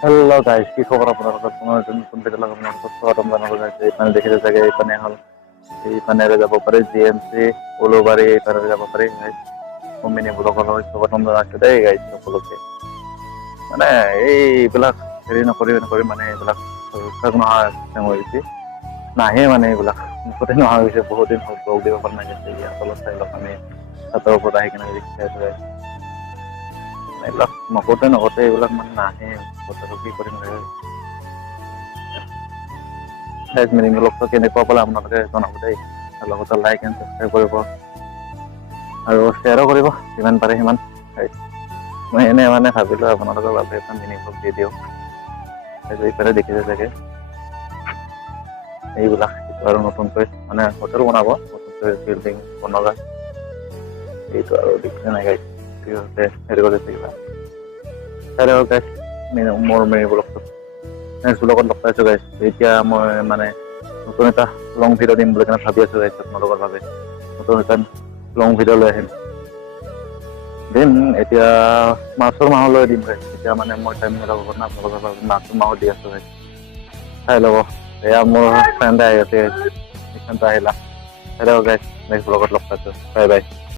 Hello' guys, কি খবৰ আপোনালোকৰ? পুনৰ এদিন নতুন ভিডিঅ' লগত আপোনালোকক স্বাগতম জনালোঁ গাইজ। এইফানে দেখিছে চাগে, এইফানে হ'ল এইফানেৰে যাব পাৰি GMC, উলুবাৰী, এইফানেৰে যাব পাৰি গাইজ। মিনি ব্লগলৈ স্বাগতম জনাইছোঁ দেই গাইজ সকলোকে। মানে এইবিলাক হেৰি নকৰি মানে এইবিলাক নোহোৱা হৈ গৈছে। নাহে মানে এইবিলাক মুঠতে নহা হৈছে। বহুত দিন হ'ল ব্লগ দিব পৰা নাই। ইয়াৰ তলত চাই লওক, আমি ছাদৰ ওপৰত আহি কিনে ৰিলচ চাই আছোঁ। এইবিলাক নকৰোঁতে এইবিলাক মানে নাহে, কথাটো কি কৰিম ভাই। মিনি ব্লগটো কেনেকুৱা পালে আপোনালোকে জনাব দেই। আৰু লগতে লাইক এণ্ড ছাবস্ক্ৰাইব কৰিব আৰু শ্বেয়াৰো কৰিব যিমান পাৰে সিমান। মই এনেই মানে ভাবিলোঁ আপোনালোকৰ বাবে এটা মিনি ব্লগ দি দিওঁ। এইফালে দেখিছে চাগে, এইবিলাক আৰু নতুনকৈ মানে হোটেল বনাব, নতুনকৈ বিল্ডিং বনাব। এইটো আৰু দেখিছে নাই গাইজ, হেৰি কৰিছে কিবা। মোৰ মিনি ব্লগটো নেক্সট ব্লগত লগ পাইছোঁ গাইজ। এতিয়া মই মানে নতুন এটা লং ভিডিঅ' দিম বুলি কেনে ভাবি আছোঁ গাইজ। আপোনালোকৰ বাবে নতুন এটা লং ভিডিঅ' লৈ আহিম। দিম এতিয়া মাৰ্চৰ মাহলৈ দিম গাইজ। এতিয়া মানে মই টাইম মিলাব পৰা নাই আপোনালোকৰ বাবে মাৰ্চৰ মাহত দি আছোঁ গাইজ। চাই ল'ব। এয়া মোৰ ফ্ৰেণ্ড আহি আছে, আহিলা। হেল্ল' গাইজ, নেক্সট ব্লগত লগ পাইছোঁ। Bye bye.